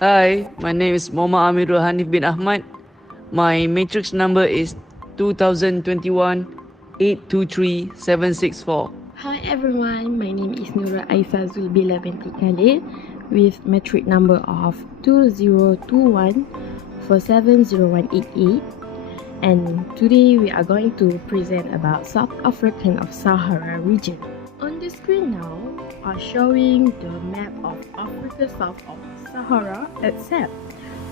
Hi, my name is Muhammad Amirul Hanif bin Ahmad. My matrix number is 2021 823764. Hi everyone, my name is Nura Aisa Zulbila binti Khalil with metric number of 2021 470188, and today we are going to present about South African of Sahara region. On the screen now are showing the map of Africa south of Sahara except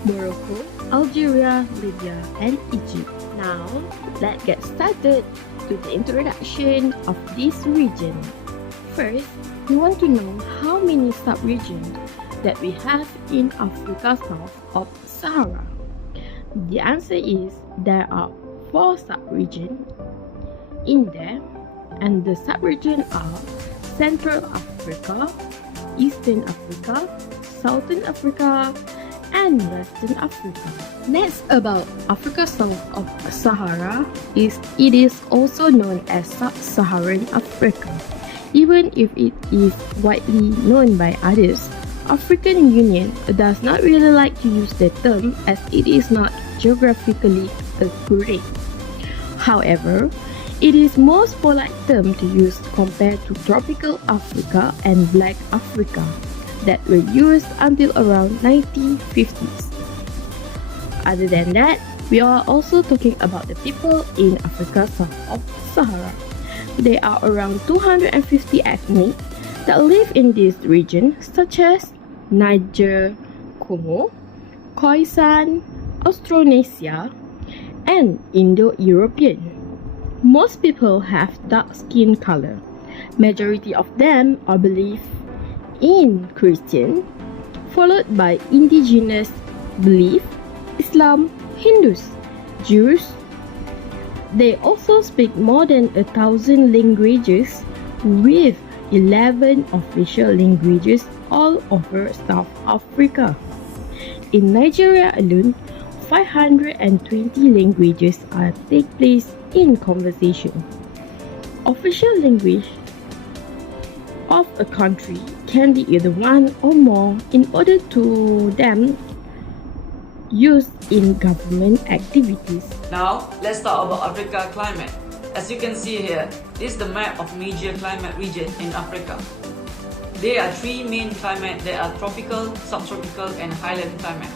Morocco, Algeria, Libya and Egypt. Now, let's get started to the introduction of this region. First, we want to know how many sub-regions that we have in Africa south of Sahara. The answer is there are 4 sub-regions in there, and the sub-regions are Central Africa, Eastern Africa, Southern Africa, and Western Africa. Next, about Africa south of Sahara it is also known as Sub-Saharan Africa. Even if it is widely known by others, African Union does not really like to use the term as it is not geographically accurate. However, it is most polite term to use compared to tropical Africa and black Africa that were used until around 1950s. Other than that, we are also talking about the people in Africa south of Sahara. There are around 250 ethnic that live in this region, such as Niger, Congo, Khoisan, Austronesia, and Indo-European. Most people have dark skin color. Majority of them are believed in Christian, followed by indigenous belief, Islam, Hindus, Jews. They also speak more than 1,000 languages with 11 official languages all over South Africa. In Nigeria alone, 520 languages take place in conversation. Official language of a country can be either one or more in order to them used in government activities. Now, let's talk about Africa climate. As you can see here, this is the map of major climate region in Africa. There are 3 main climates that are tropical, subtropical and highland climate.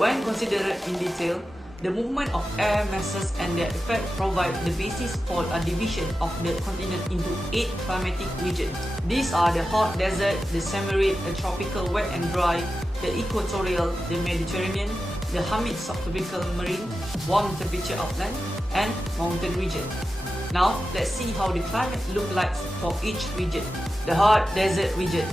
When considered in detail, the movement of air masses and their effect provide the basis for a division of the continent into 8 climatic regions. These are the hot desert, the semi-arid, the tropical wet and dry, the equatorial, the Mediterranean, the humid subtropical marine, warm temperature of land, and mountain region. Now, let's see how the climate look like for each region. The hot desert region.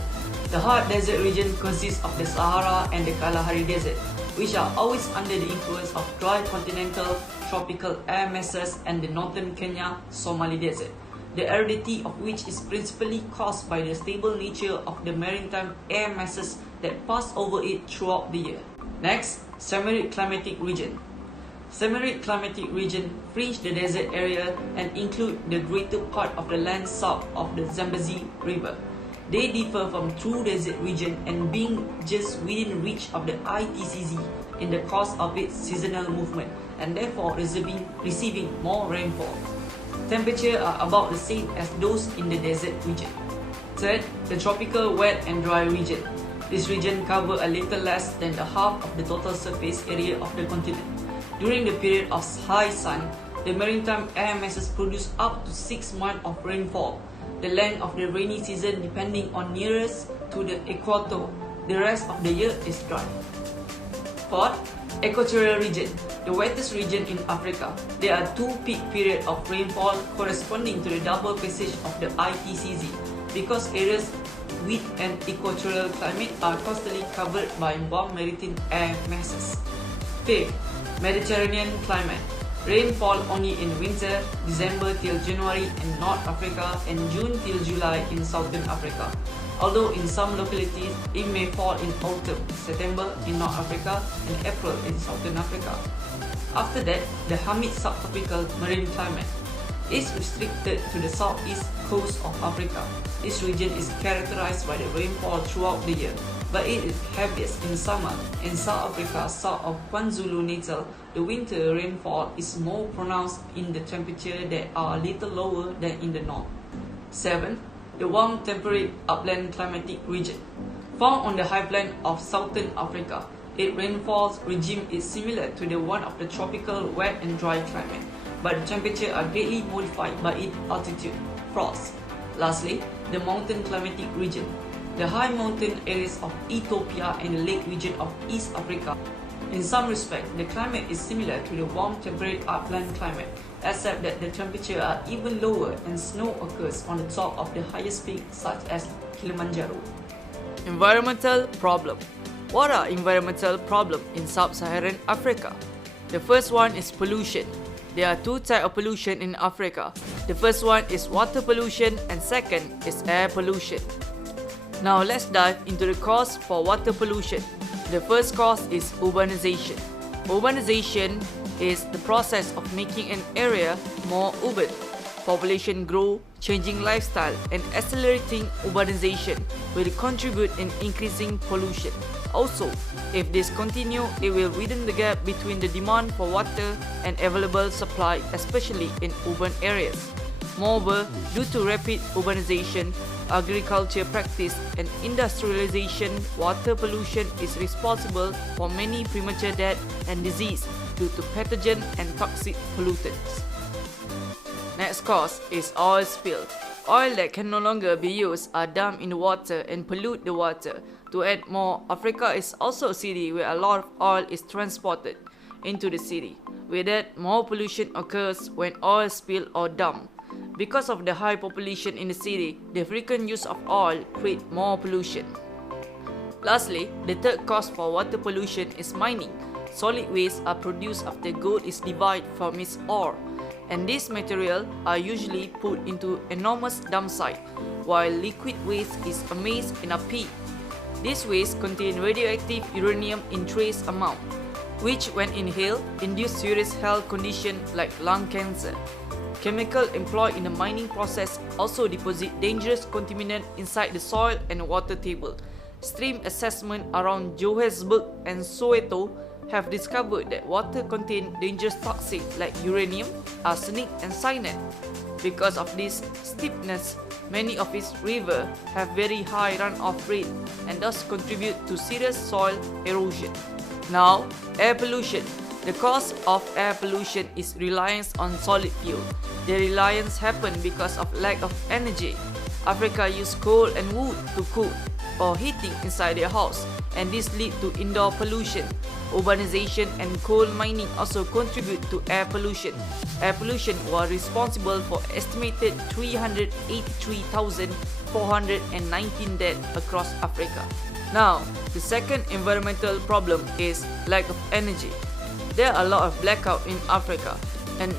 The hot desert region consists of the Sahara and the Kalahari Desert, which are always under the influence of dry continental tropical air masses, and the northern Kenya Somali Desert, the aridity of which is principally caused by the stable nature of the maritime air masses that pass over it throughout the year. Next, semi-arid climatic region. Semi-arid climatic region fringe the desert area and include the greater part of the land south of the Zambezi River. They differ from true desert region and being just within reach of the ITCZ in the course of its seasonal movement, and therefore receiving more rainfall. Temperatures are about the same as those in the desert region. Third, the tropical wet and dry region. This region covers a little less than the half of the total surface area of the continent. During the period of high sun, the maritime air masses produce up to 6 months of rainfall. The length of the rainy season depending on nearest to the equator. The rest of the year is dry. Fourth, equatorial region, the wettest region in Africa. There are 2 peak periods of rainfall corresponding to the double passage of the ITCZ, because areas with an equatorial climate are constantly covered by warm maritime air masses. Fifth, Mediterranean climate. Rainfall only in winter, December till January in North Africa and June till July in Southern Africa. Although in some localities it may fall in autumn, September in North Africa and April in Southern Africa. After that, the humid subtropical marine climate is restricted to the southeast coast of Africa. This region is characterized by the rainfall throughout the year. but it is heaviest in summer. In South Africa, south of KwaZulu-Natal, the winter rainfall is more pronounced in the temperature that are a little lower than in the north. 7. The warm temperate upland climatic region. Found on the highland of southern Africa, its rainfall regime is similar to the one of the tropical wet and dry climate, but the temperatures are greatly modified by its altitude, frost. Lastly, the mountain climatic region. The high mountain areas of Ethiopia and the lake region of East Africa. In some respects, the climate is similar to the warm temperate upland climate, except that the temperatures are even lower and snow occurs on the top of the highest peaks such as Kilimanjaro. Environmental problem. What are environmental problems in Sub-Saharan Africa? The first one is pollution. There are two types of pollution in Africa. The first one is water pollution and second is air pollution. Now let's dive into the cause for water pollution. The first cause is urbanization. Urbanization is the process of making an area more urban. Population growth, changing lifestyle, and accelerating urbanization will contribute in increasing pollution. Also, if this continue, it will widen the gap between the demand for water and available supply, especially in urban areas. Moreover, due to rapid urbanization, agriculture practice, and industrialization, water pollution is responsible for many premature death and disease due to pathogen and toxic pollutants. Next cause is oil spill. Oil that can no longer be used are dumped in the water and pollute the water. To add more, Africa is also a city where a lot of oil is transported into the city. With that, more pollution occurs when oil spill or dump. Because of the high population in the city, the frequent use of oil creates more pollution. Lastly, the third cause for water pollution is mining. Solid waste are produced after gold is divided from its ore, and these materials are usually put into enormous dump site, while liquid waste is amassed in a pit. This waste contains radioactive uranium in trace amount, which when inhaled induce serious health conditions like lung cancer. Chemicals employed in the mining process also deposit dangerous contaminants inside the soil and water table. Stream assessment around Johannesburg and Soweto have discovered that water contains dangerous toxins like uranium, arsenic, and cyanide. Because of this steepness, many of its rivers have very high runoff rate and thus contribute to serious soil erosion. Now, air pollution. The cause of air pollution is reliance on solid fuel. The reliance happens because of lack of energy. Africa uses coal and wood to cook or heating inside their house, and this leads to indoor pollution. Urbanization and coal mining also contribute to air pollution. Air pollution was responsible for estimated 383,419 deaths across Africa. Now, the second environmental problem is lack of energy. There are a lot of blackouts in Africa, and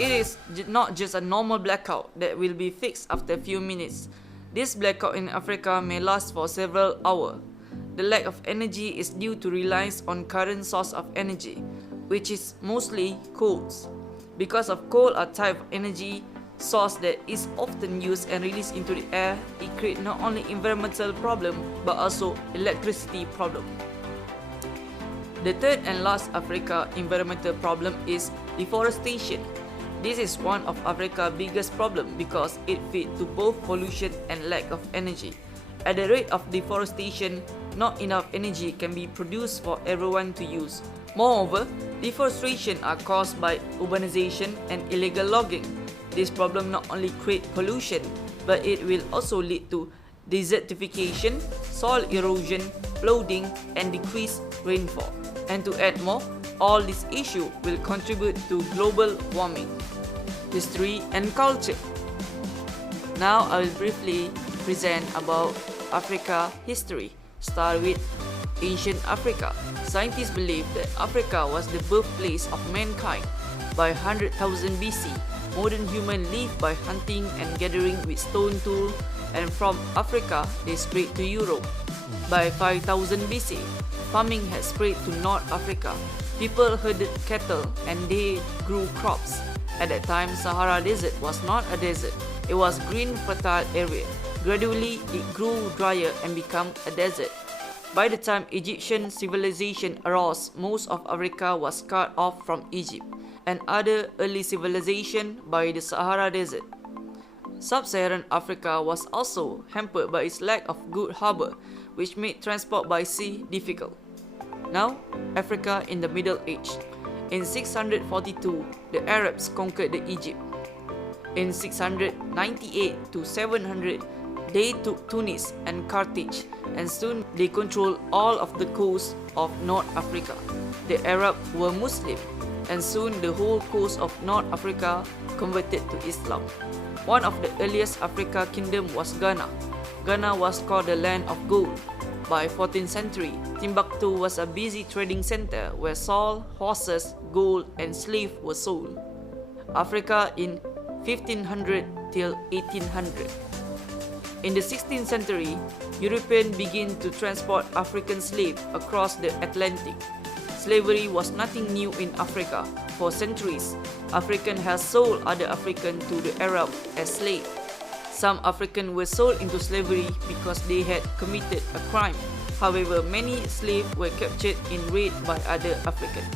it is not just a normal blackout that will be fixed after a few minutes. This blackout in Africa may last for several hours. The lack of energy is due to reliance on current source of energy, which is mostly coal. Because of coal a type of energy source that is often used and released into the air, it creates not only environmental problem but also electricity problem. The third and last Africa environmental problem is deforestation. This is one of Africa's biggest problems because it feeds to both pollution and lack of energy. At the rate of deforestation, not enough energy can be produced for everyone to use. Moreover, deforestation are caused by urbanization and illegal logging. This problem not only creates pollution, but it will also lead to desertification, soil erosion, flooding, and decreased rainfall. And to add more, all these issues will contribute to global warming. History and culture. Now I will briefly present about Africa history. Start with ancient Africa. Scientists believe that Africa was the birthplace of mankind. By 100,000 BC, modern humans lived by hunting and gathering with stone tools, and from Africa they spread to Europe. By 5000 BC, farming had spread to North Africa. People herded cattle and they grew crops. At that time, Sahara Desert was not a desert. It was green, fertile area. Gradually, it grew drier and became a desert. By the time Egyptian civilization arose, most of Africa was cut off from Egypt and other early civilization by the Sahara Desert. Sub-Saharan Africa was also hampered by its lack of good harbor, which made transport by sea difficult. Now, Africa in the Middle Age. In 642, the Arabs conquered Egypt. In 698 to 700, they took Tunis and Carthage, and soon they controlled all of the coast of North Africa. The Arabs were Muslim, and soon the whole coast of North Africa converted to Islam. One of the earliest Africa kingdom was Ghana. Ghana was called the land of gold. By 14th century, Timbuktu was a busy trading center where salt, horses, gold, and slaves were sold. Africa in 1500 till 1800. In the 16th century, Europeans began to transport African slaves across the Atlantic. Slavery was nothing new in Africa. For centuries, Africans have sold other Africans to the Arabs as slaves. Some Africans were sold into slavery because they had committed a crime. However, many slaves were captured in raid by other Africans.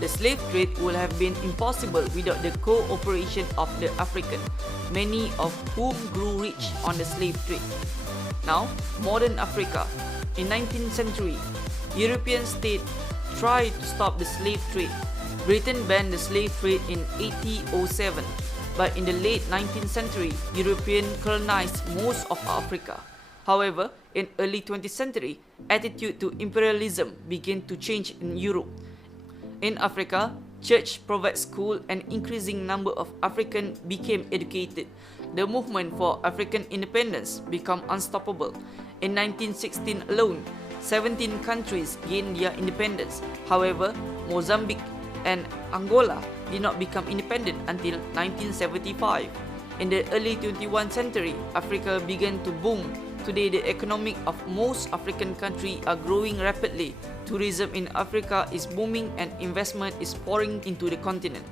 The slave trade would have been impossible without the cooperation of the Africans, many of whom grew rich on the slave trade. Now, modern Africa. In 19th century, European states tried to stop the slave trade. Britain banned the slave trade in 1807, but in the late 19th century, Europeans colonized most of Africa. However, in early 20th century, attitude to imperialism began to change in Europe. In Africa, church provided school and increasing number of Africans became educated. The movement for African independence became unstoppable. In 1916 alone, 17 countries gained their independence. However, Mozambique and Angola did not become independent until 1975. In the early 21st century, Africa began to boom. Today, the economy of most African countries are growing rapidly. Tourism in Africa is booming and investment is pouring into the continent.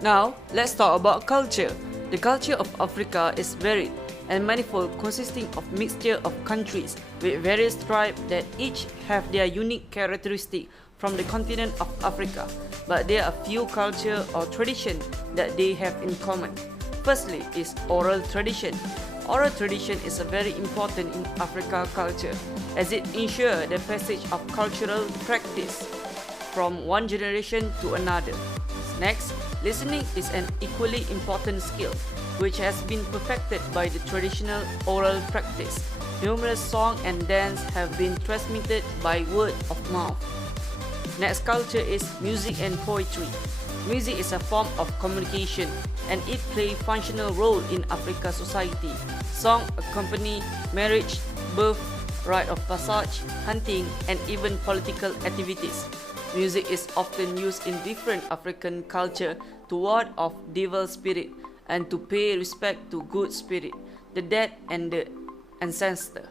Now, let's talk about culture. The culture of Africa is varied and manifold, consisting of mixture of countries with various tribes that each have their unique characteristics from the continent of Africa, but there are few culture or tradition that they have in common. Firstly is oral tradition. Oral tradition is very important in Africa culture as it ensures the passage of cultural practice from one generation to another. Next, listening is an equally important skill which has been perfected by the traditional oral practice. Numerous songs and dance have been transmitted by word of mouth. Next culture is music and poetry. Music is a form of communication and it plays a functional role in Africa society. Song accompany marriage, birth, rite of passage, hunting, and even political activities. Music is often used in different African culture to ward off devil spirit and to pay respect to good spirit, the dead and the ancestor.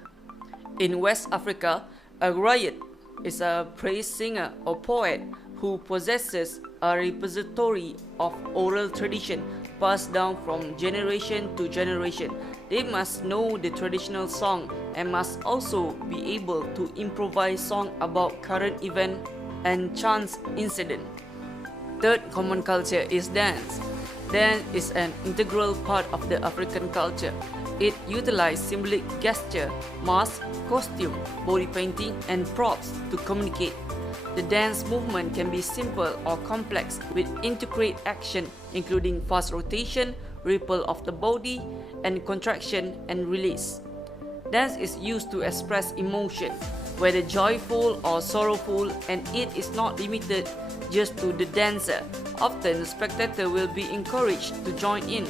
In West Africa, a griot is a praise singer or poet who possesses a repository of oral tradition passed down from generation to generation. They must know the traditional song and must also be able to improvise song about current event and chance incident. Third common culture is dance. Dance is an integral part of the African culture. It utilizes symbolic gesture, mask, costume, body painting, and props to communicate. The dance movement can be simple or complex with intricate action including fast rotation, ripple of the body, and contraction and release. Dance is used to express emotion, whether joyful or sorrowful, and it is not limited just to the dancer. Often, the spectator will be encouraged to join in.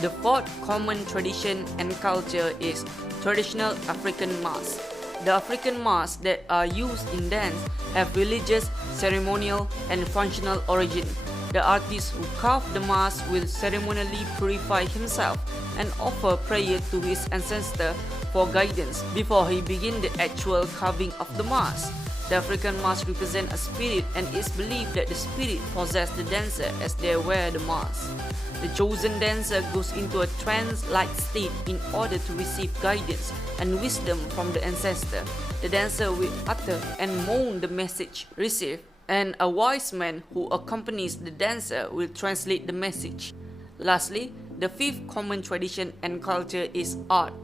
The fourth common tradition and culture is traditional African masks. The African masks that are used in dance have religious, ceremonial, and functional origin. The artist who carved the mask will ceremonially purify himself and offer prayer to his ancestor for guidance before he begins the actual carving of the mask. The African mask represents a spirit and it's believed that the spirit possesses the dancer as they wear the mask. The chosen dancer goes into a trance-like state in order to receive guidance and wisdom from the ancestor. The dancer will utter and moan the message received, and a wise man who accompanies the dancer will translate the message. Lastly, the fifth common tradition and culture is art.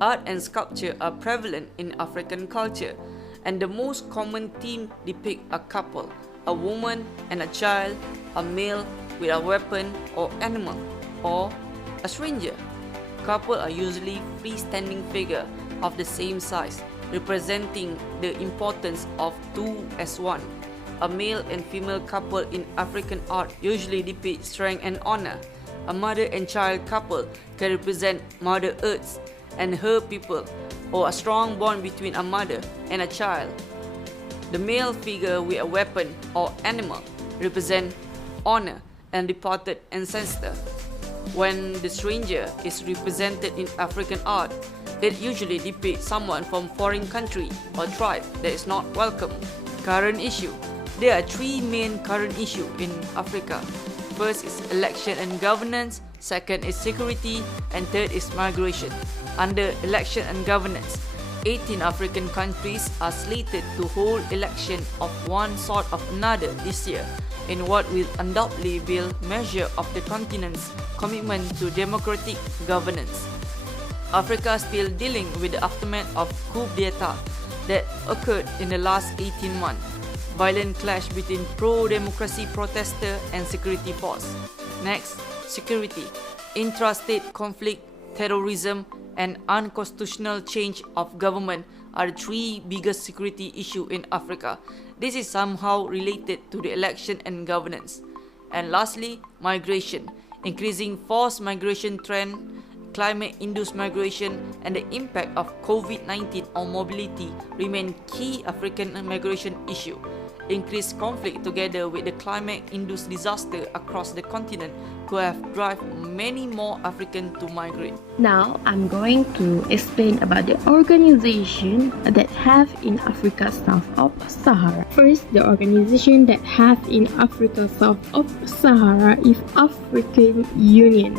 Art and sculpture are prevalent in African culture, and the most common theme depict a couple, a woman and a child, a male with a weapon or animal, or a stranger. Couples are usually freestanding figures of the same size, representing the importance of two as one. A male and female couple in African art usually depict strength and honor. A mother and child couple can represent Mother Earth and her people, or a strong bond between a mother and a child. The male figure with a weapon or animal represent honor and departed ancestor. When the stranger is represented in African art, that usually depicts someone from foreign country or tribe that is not welcome. Current issue. There are three main current issues in Africa. First is election and governance, second is security, and third is migration. Under election and governance, 18 African countries are slated to hold election of one sort or another this year, in what will undoubtedly be a measure of the continent's commitment to democratic governance. Africa is still dealing with the aftermath of coup d'etat that occurred in the last 18 months. Violent clash between pro-democracy protester and security force. Next, security, intrastate conflict, terrorism, and unconstitutional change of government are the three biggest security issues in Africa. This is somehow related to the election and governance. And lastly, migration, increasing forced migration trend, climate-induced migration, and the impact of COVID-19 on mobility remain key African migration issue. Increased conflict together with the climate-induced disaster across the continent could have driven many more Africans to migrate. Now, I'm going to explain about the organization that have in Africa south of Sahara. First, the organization that have in Africa south of Sahara is African Union.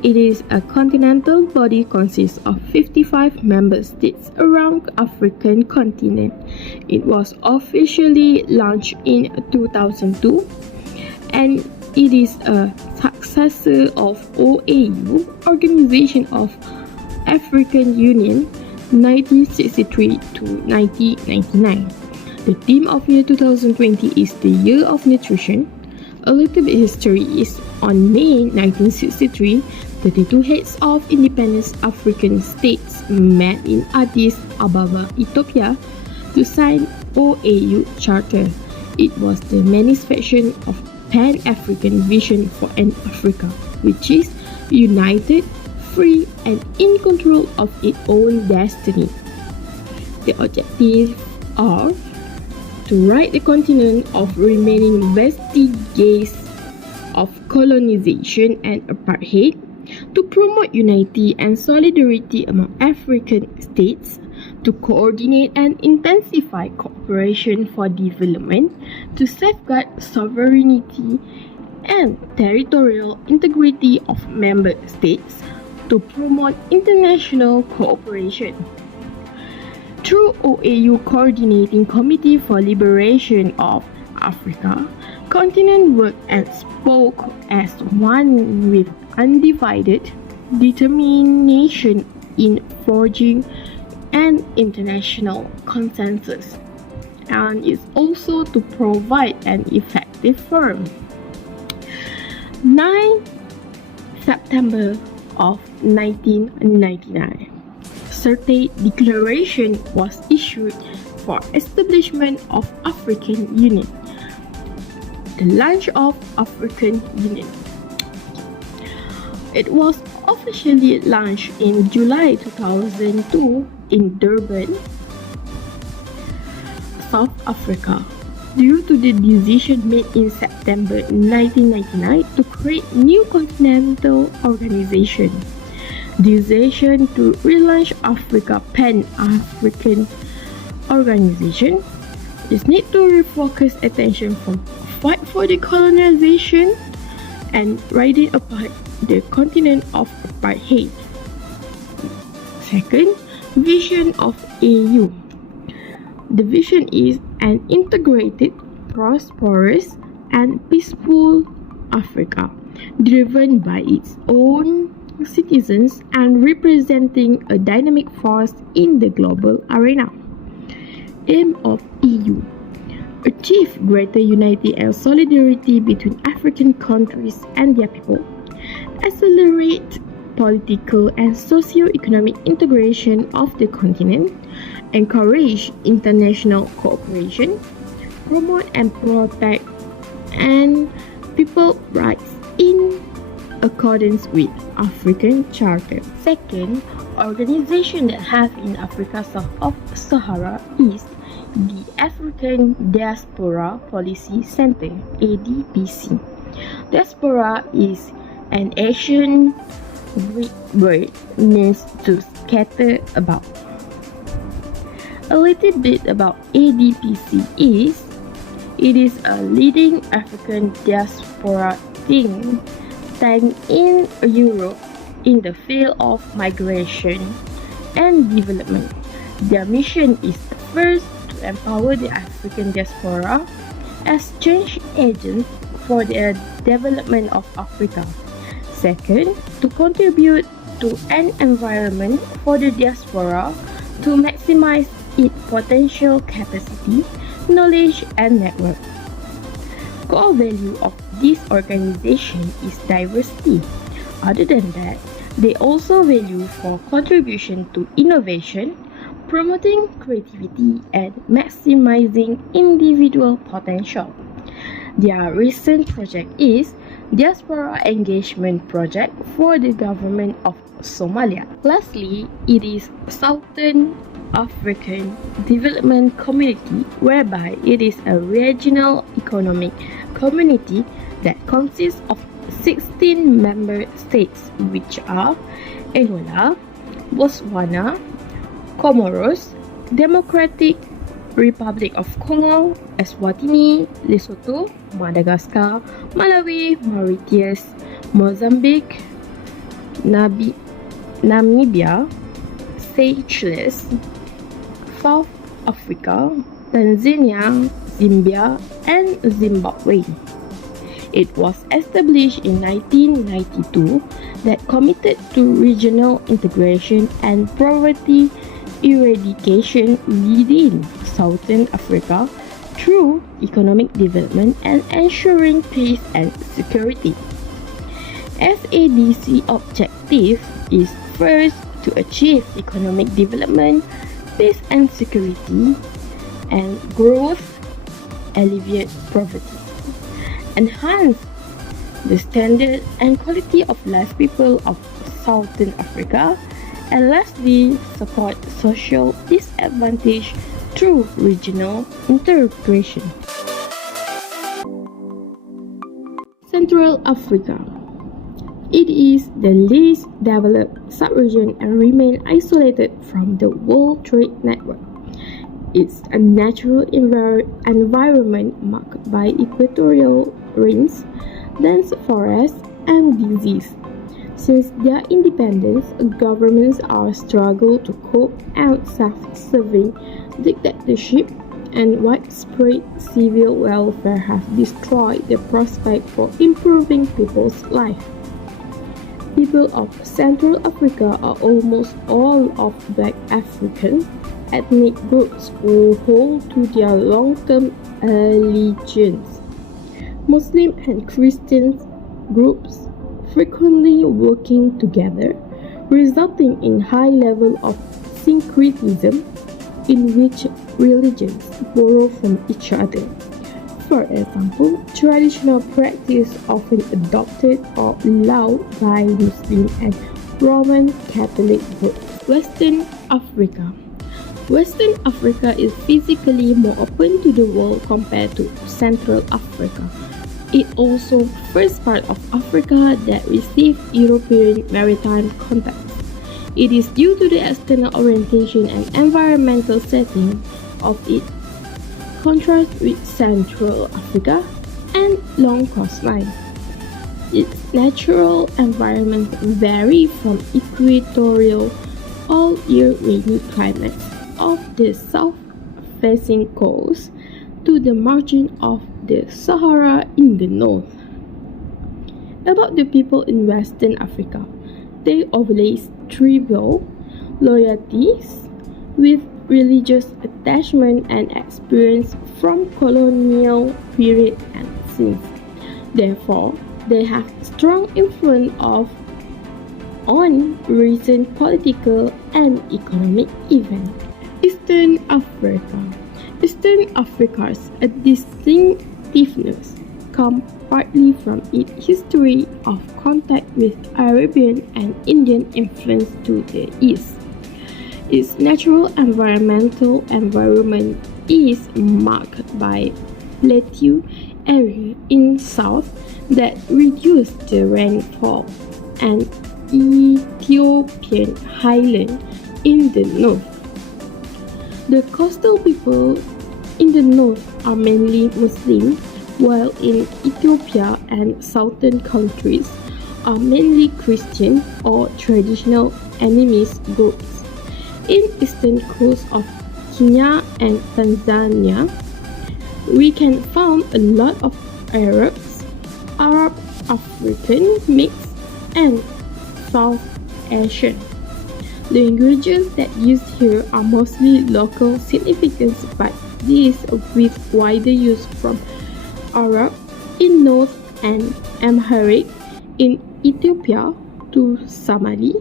It is a continental body consists of 55 member states around African continent. It was officially launched in 2002 and it is a successor of OAU, Organization of African Union, 1963 to 1999. The theme of year 2020 is the Year of Nutrition. A little bit history is on May 1963, 32 heads of independent African states met in Addis Ababa, Ethiopia, to sign OAU Charter. It was the manifestation of Pan-African vision for an Africa, which is united, free, and in control of its own destiny. The objectives are to right the continent of remaining vestiges of colonization and apartheid, to promote unity and solidarity among African states, to coordinate and intensify cooperation for development, to safeguard sovereignty and territorial integrity of member states, to promote international cooperation. Through OAU Coordinating Committee for Liberation of Africa, continent worked and spoke as one with undivided determination in forging an international consensus, and is also to provide an effective forum. 9 September of 1999, certain declaration was issued for establishment of African Union. The launch of African Union. It was officially launched in July 2002 in Durban, South Africa, due to the decision made in September 1999 to create new continental organization. Decision to relaunch Africa Pan-African Organization just need to refocus attention from fight for decolonization and riding apart the continent of apartheid. Second, vision of AU. The vision is an integrated, prosperous, and peaceful Africa, driven by its own citizens and representing a dynamic force in the global arena. Aim of EU: achieve greater unity and solidarity between African countries and their people, accelerate political and socio-economic integration of the continent, encourage international cooperation, promote and protect and people rights in accordance with African Charter. Second, organization that have in Africa south of Sahara is the African Diaspora Policy Center, ADPC. Diaspora is an Asian Greek word means to scatter about. A little bit about ADPC is it is a leading African diaspora think tank in Europe in the field of migration and development. Their mission is first to empower the African diaspora as change agents for the development of Africa. Second, to contribute to an environment for the diaspora to maximize its potential capacity, knowledge, and network. Core value of this organization is diversity. Other than that, they also value for contribution to innovation, promoting creativity, and maximizing individual potential. Their recent project is Diaspora Engagement Project for the government of Somalia. Lastly, it is Southern African Development Community, whereby it is a regional economic community that consists of 16 member states, which are Angola, Botswana, Comoros, Democratic Republic of Congo, Eswatini, Lesotho, Madagascar, Malawi, Mauritius, Mozambique, Namibia, Seychelles, South Africa, Tanzania, Zambia, and Zimbabwe. It was established in 1992 that committed to regional integration and poverty eradication within Southern Africa through economic development and ensuring peace and security. SADC objective is first to achieve economic development, peace and security, and growth, alleviate poverty, enhance the standard and quality of life people of Southern Africa, and lastly, support social disadvantage through regional integration. Central Africa. It is the least developed sub-region and remains isolated from the World Trade Network. It's a natural environment marked by equatorial rains, dense forests, and disease. Since their independence, governments are struggle to cope, and self-serving dictatorship and widespread civil welfare have destroyed the prospect for improving people's life. People of Central Africa are almost all of Black African ethnic groups who hold to their long-term allegiance. Muslim and Christian groups frequently working together, resulting in high level of syncretism in which religions borrow from each other. For example, traditional practice often adopted or allowed by Muslim and Roman Catholic groups. Western Africa. Western Africa is physically more open to the world compared to Central Africa. It also first part of Africa that received European maritime contacts. It is due to the external orientation and environmental setting of its contrasts with Central Africa and long coastline. Its natural environments vary from equatorial all-year rainy climates of the south-facing coast to the margin of the Sahara in the north. About the people in Western Africa, they overlays tribal loyalties with religious attachment and experience from colonial period and since. Therefore, they have strong influence on recent political and economic events. Eastern Africa. Eastern Africa's distinctiveness comes partly from its history of contact with Arabian and Indian influence to the east. Its natural environmental environment is marked by plateau area in south that reduce the rainfall and Ethiopian highland in the north. The coastal people in the north are mainly Muslim, while in Ethiopia and southern countries are mainly Christian or traditional animist groups. In eastern coast of Kenya and Tanzania, we can find a lot of Arabs, Arab African mix, and South Asian. The languages that used here are mostly local significance, but these with wider use from Arab in North and Amharic in Ethiopia to Somali,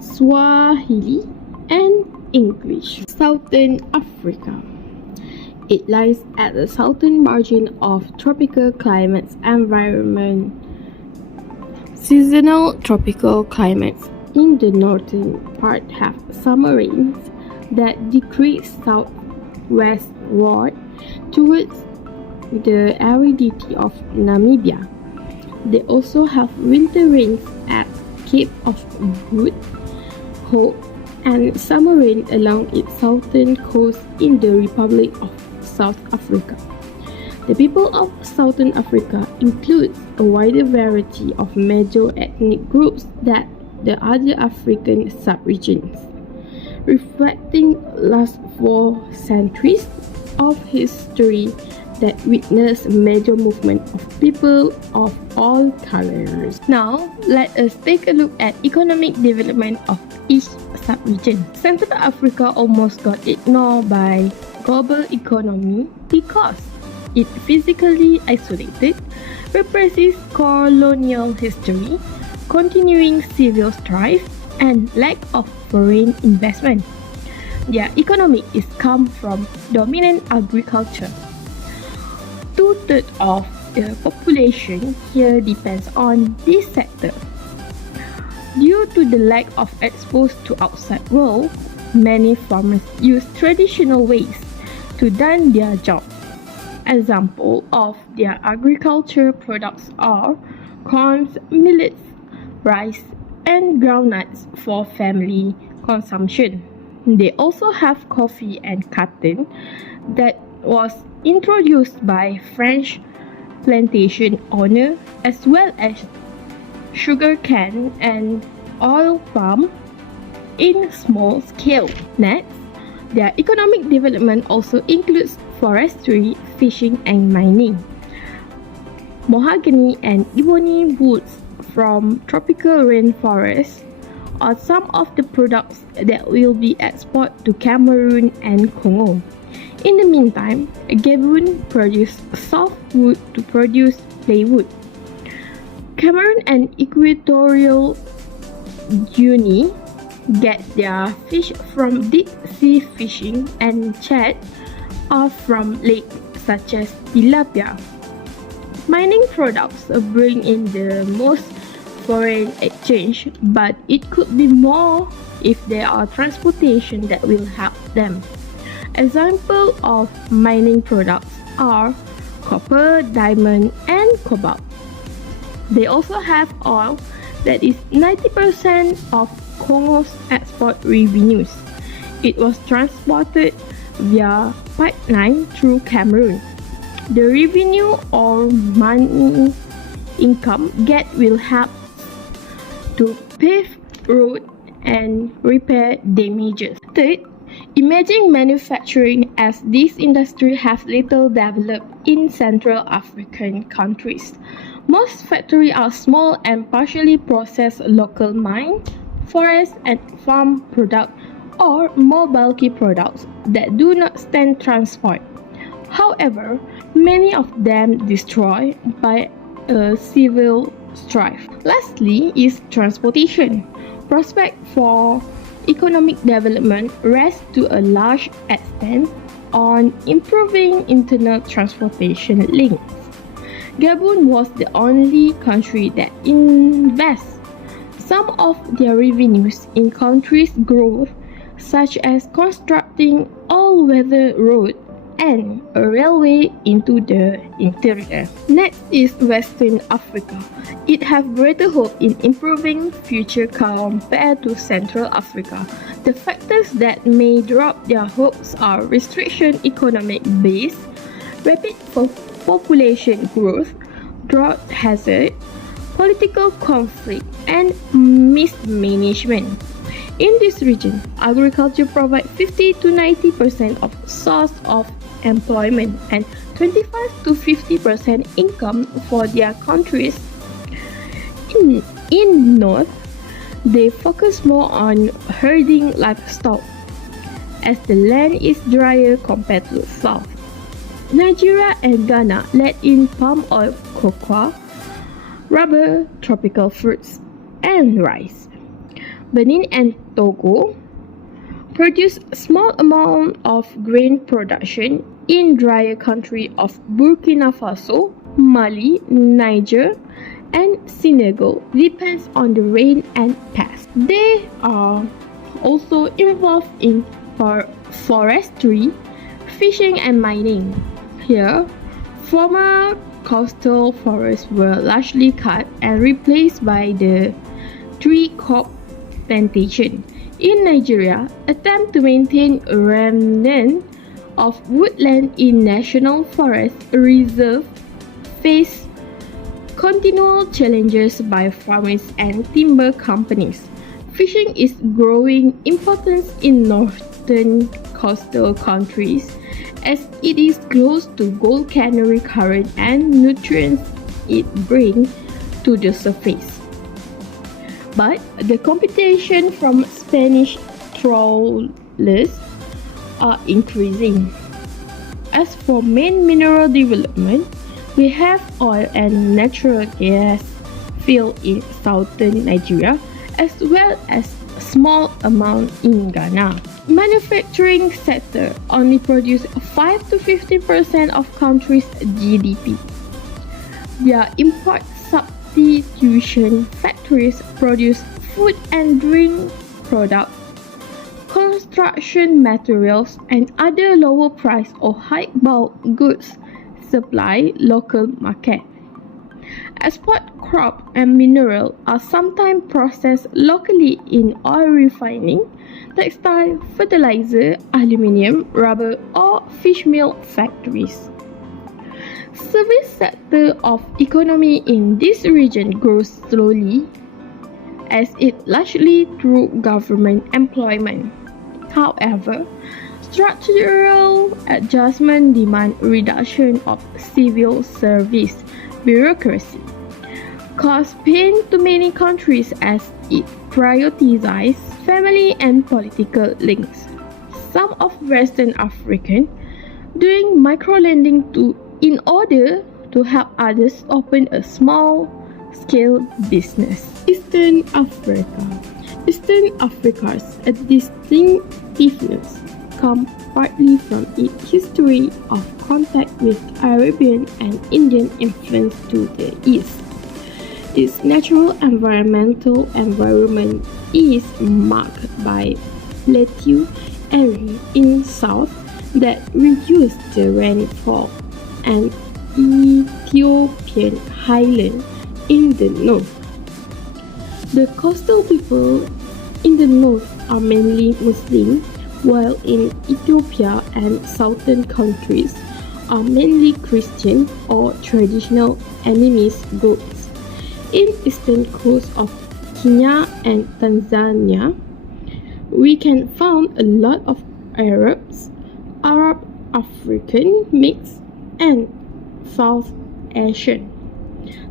Swahili, and English. Southern Africa. It lies at the southern margin of tropical climates environment. Seasonal tropical climates in the northern part have summer rains that decrease southwestward towards the aridity of Namibia. They also have winter rains at Cape of Good Hope and summer rain along its southern coast in the Republic of South Africa. The people of Southern Africa includes a wider variety of major ethnic groups than the other African subregions, reflecting last 4 centuries of history that witnessed major movement of people of all colors. Now, let us take a look at economic development of each subregion. Central Africa almost got ignored by global economy because it physically isolated, represses colonial history, continuing civil strife, and lack of foreign investment. Their economy is come from dominant agriculture. 2/3 of the population here depends on this sector. Due to the lack of exposure to outside world, many farmers use traditional ways to done their job. Example of their agriculture products are corn, millets, rice, and groundnuts for family consumption. They also have coffee and cotton that was introduced by French plantation owner, as well as sugarcane and oil palm in small scale. Next, their economic development also includes forestry, fishing, and mining. Mahogany and ebony woods from tropical rainforests are some of the products that will be exported to Cameroon and Congo. In the meantime, Gabon produced softwood to produce plywood. Cameroon and Equatorial Guinea get their fish from deep sea fishing, and Chad are from lakes such as tilapia. Mining products bring in the most foreign exchange, but it could be more if there are transportation that will help them. Examples of mining products are copper, diamond, and cobalt. They also have oil that is 90% of Congo's export revenues. It was transported via pipeline through Cameroon. The revenue or money income get will help to pave road and repair damages. Third, emerging manufacturing, as this industry has little developed in Central African countries. Most factories are small and partially process local mine, forest and farm products or more bulky products that do not stand transport. However, many of them destroyed by a civil strife. Lastly is transportation. Prospect for economic development rests to a large extent on improving internal transportation links. Gabon was the only country that invests some of their revenues in country's growth, such as constructing all-weather roads and a railway into the interior. Next is Western Africa. It has greater hope in improving future compared to Central Africa. The factors that may drop their hopes are restriction economic base, rapid population growth, drought hazard, political conflict, and mismanagement. In this region, agriculture provides 50 to 90% of source of employment and 25 to 50% income for their countries. In North, they focus more on herding livestock, as the land is drier compared to South. Nigeria and Ghana let in palm oil, cocoa, rubber, tropical fruits, and rice. Benin and Togo produce small amount of grain production in drier country of Burkina Faso, Mali, Niger, and Senegal depends on the rain and pest. They are also involved in forestry, fishing, and mining. Here, former coastal forests were largely cut and replaced by the tree crop plantation. In Nigeria, attempts to maintain a remnant of woodland in national forest reserve face continual challenges by farmers and timber companies. Fishing is growing importance in northern coastal countries as it is close to Gold Canary current and nutrients it brings to the surface. But the competition from Spanish trawlers are increasing. As for main mineral development, we have oil and natural gas field in southern Nigeria as well as small amount in Ghana. Manufacturing sector only produce 5 to 15% of country's GDP. Their import substitution factories produce food and drink products, construction materials, and other lower price or high bulk goods supply local market. Export crop and mineral are sometimes processed locally in oil refining, textile, fertilizer, aluminium, rubber, or fish meal factories. Service sector of economy in this region grows slowly as it largely through government employment. However, structural adjustment demand reduction of civil service bureaucracy, cause pain to many countries as it prioritizes family and political links. Some of Western African doing microlending in order to help others open a small-scale business. Eastern Africa. Eastern Africa's distinctiveness comes partly from its history of contact with Arabian and Indian influence to the east. Its natural environment is marked by plateau area in south that reduce the rainfall and Ethiopian highland in the north. The coastal people in the north are mainly Muslim, while in Ethiopia and southern countries are mainly Christian or traditional animist groups. In eastern coast of Kenya and Tanzania, we can find a lot of Arabs, Arab African mix, and South Asian.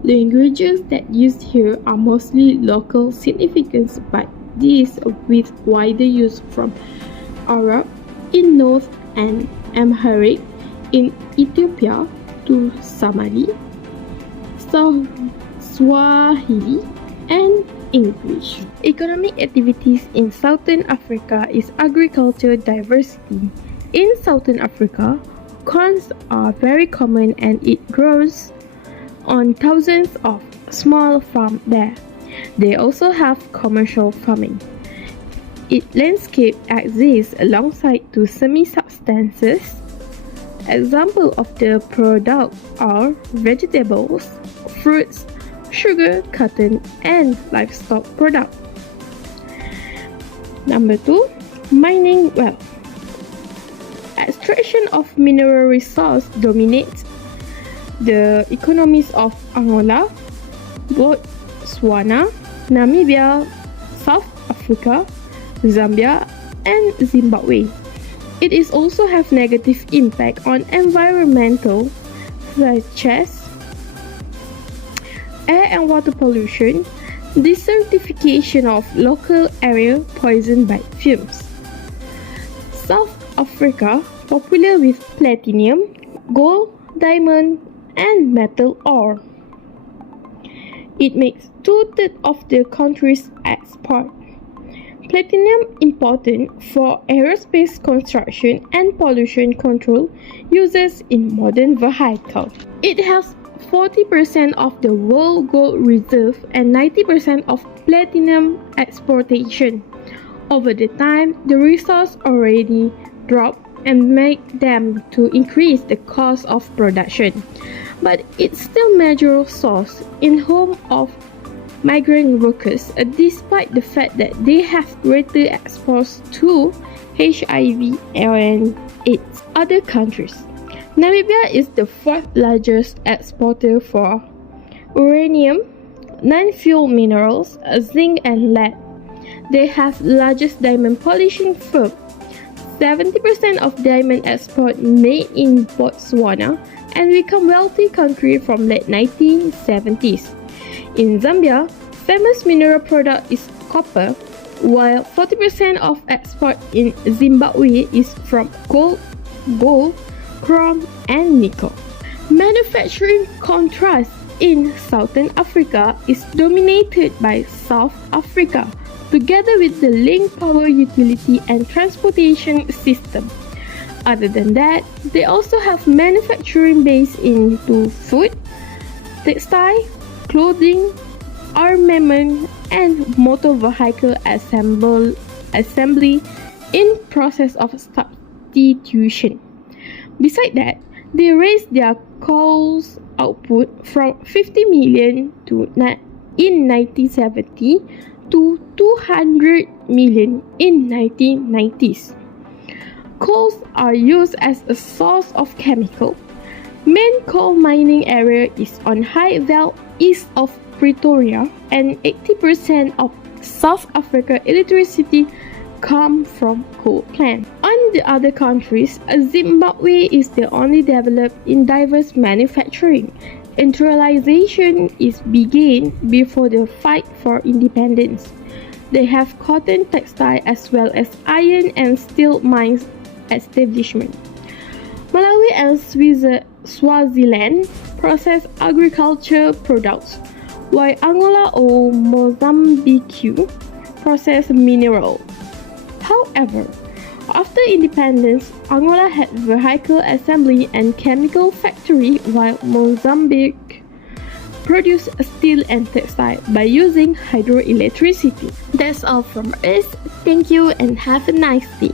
Languages that used here are mostly local significance, but these with wider use from Arab in North and Amharic in Ethiopia to Somali, Swahili, and English. Economic activities in Southern Africa is agriculture diversity. In Southern Africa, corns are very common and it grows on thousands of small farms there. They also have commercial farming. Its landscape exists alongside two semi-substances. Examples of the product are vegetables, fruits, sugar, cotton, and livestock products. Number 2, mining wealth. Extraction of mineral resource dominates the economies of Angola, Botswana, Namibia, South Africa, Zambia, and Zimbabwe. It is also have negative impact on environmental, such as air and water pollution, desertification of local area poisoned by fumes. South Africa popular with platinum, gold, diamond, and metal ore. It makes 2/3 of the country's export. Platinum important for aerospace construction and pollution control uses in modern vehicles. It has 40% of the world gold reserve and 90% of platinum exportation. Over the time, the resource already dropped and make them to increase the cost of production. But it's still major source in home of migrant workers, despite the fact that they have greater exposure to HIV and AIDS. Other countries. Namibia is the fourth largest exporter for uranium, non-fuel minerals, zinc and lead. They have largest diamond polishing firm. 70% of diamond export made in Botswana and become wealthy country from late 1970s. In Zambia, famous mineral product is copper, while 40% of export in Zimbabwe is from gold, chrome, and nickel. Manufacturing contrast in Southern Africa is dominated by South Africa, together with the link power utility and transportation system. Other than that, they also have manufacturing based into food, textile, clothing, armament, and motor vehicle assembly in process of substitution. Besides that, they raised their coal output from 50 million in 1970 to 200 million in 1990s. Coals are used as a source of chemical. Main coal mining area is on High Veld east of Pretoria, and 80% of South Africa electricity come from coal plant. On the other countries, Zimbabwe is the only developed in diverse manufacturing. Industrialization is began before the fight for independence. They have cotton, textile, as well as iron and steel mines establishment. Malawi and Swaziland process agriculture products, while Angola or Mozambique process mineral. However, after independence, Angola had vehicle assembly and chemical factory, while Mozambique produced steel and textile by using hydroelectricity. That's all from us. Thank you and have a nice day.